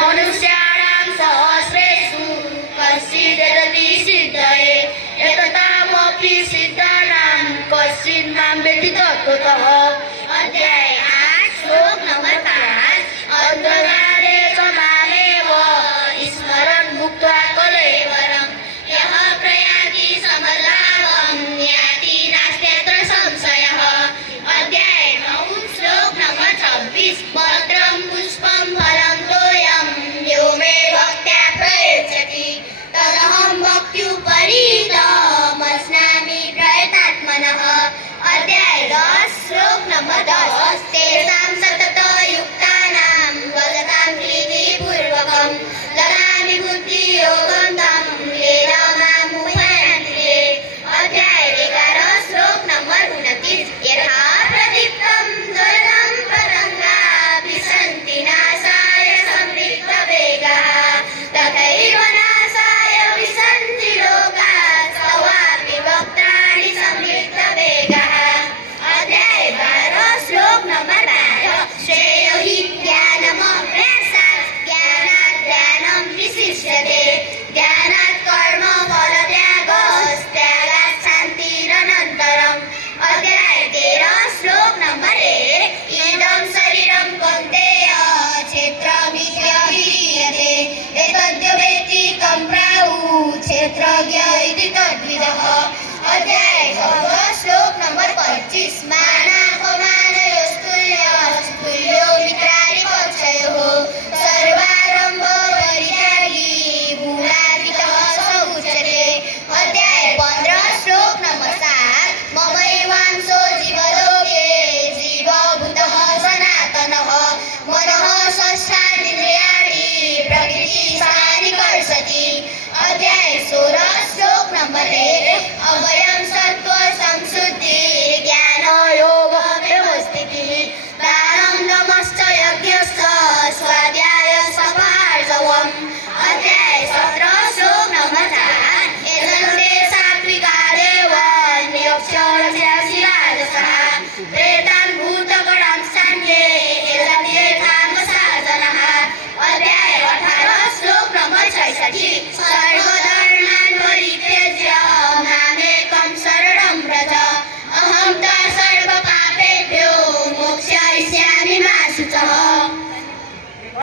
मनुष्याणां सहस्रेषु कश्चिदति सिद्धये एततामपि सिद्धानां कश्चिन् मां वेत्ति तत्त्वतः। अध्याय 8 श्लोक नंबर 5। अंधकारे समानेव स्मरन् भुक्त्वा कलेवरम् यः प्रयाति समलाभं याति नास्त्यत्र संशयः। अध्याय 9 श्लोक नंबर 26। पत्रं पुष्पं फलं तोयं यो मे भक्त्या प्रयच्छति तदहं भक्त्युपरीतमस्नामि प्रयतात्मनः। अध्याय 10 श्लोक नंबर 10। तेषां सततयुक्तानां वदतां प्रीतिपूर्वकं ददामि बुद्धियोगं तं येन मामुपयान्ति ते। अध्याय 11 श्लोक नंबर 29। यथा प्रदीप्तं ज्वलनं पतङ्गा विशन्ति नाशाय संवृत्तवेगाः तथैव नाशाय विशन्ति लोकाः तवापि वक्त्राणि संवृत्तवेगाः। अध्याय 12 श्लोक नंबर 12। श्रेयो हि ज्ञानमभ्यासात् ज्ञानात् ज्ञानं विशिष्यते ज्ञानात् कर्मफलत्यागस्त्यागात् शान्तिरनन्तरम्। अध्याय 13 श्लोक नंबर 1। इदं शरीरं कौन्तेय क्षेत्रमित्यभिधीयते एतद्यो वेत्ति तं प्राहुः क्षेत्रज्ञ इति तद्विदः। अध्याय 14 श्लोक नंबर 25। मानापमानयोस्तुल्यो मित्रादिपक्षयोः सर्वारम्भ परित्यागी गुणातीतः स उच्यते। अध्याय 15 श्लोक नंबर 7। ममैवांशो जीवलोके जीवभूतः सनातनः मनः षष्ठानीन्द्रियाणि प्रकृतिस्थानि कर्षति। अध्याय 16 श्लोक नंबर 1। अभयं सत्त्व संशुद्धिर्ज्ञानयोगव्यवस्थितिः दानं दमश्च यज्ञश्च स्वाध्यायस्तपार्जवम्। अध्याय 17 श्लोक नंबर 4। यजन्ते सात्विका देवा निरक्षरस्यासि राजसः प्रेतान् भूतगणां सान्ये यजन्ते तामसा जनाः। अध्याय 18 श्लोक नंबर 66। सर्वधर्मान् परित्यज्य मामेकं शरणं व्रज अहं च सर्वपापेभ्यो मोक्षयिष्यामि मा शुचः।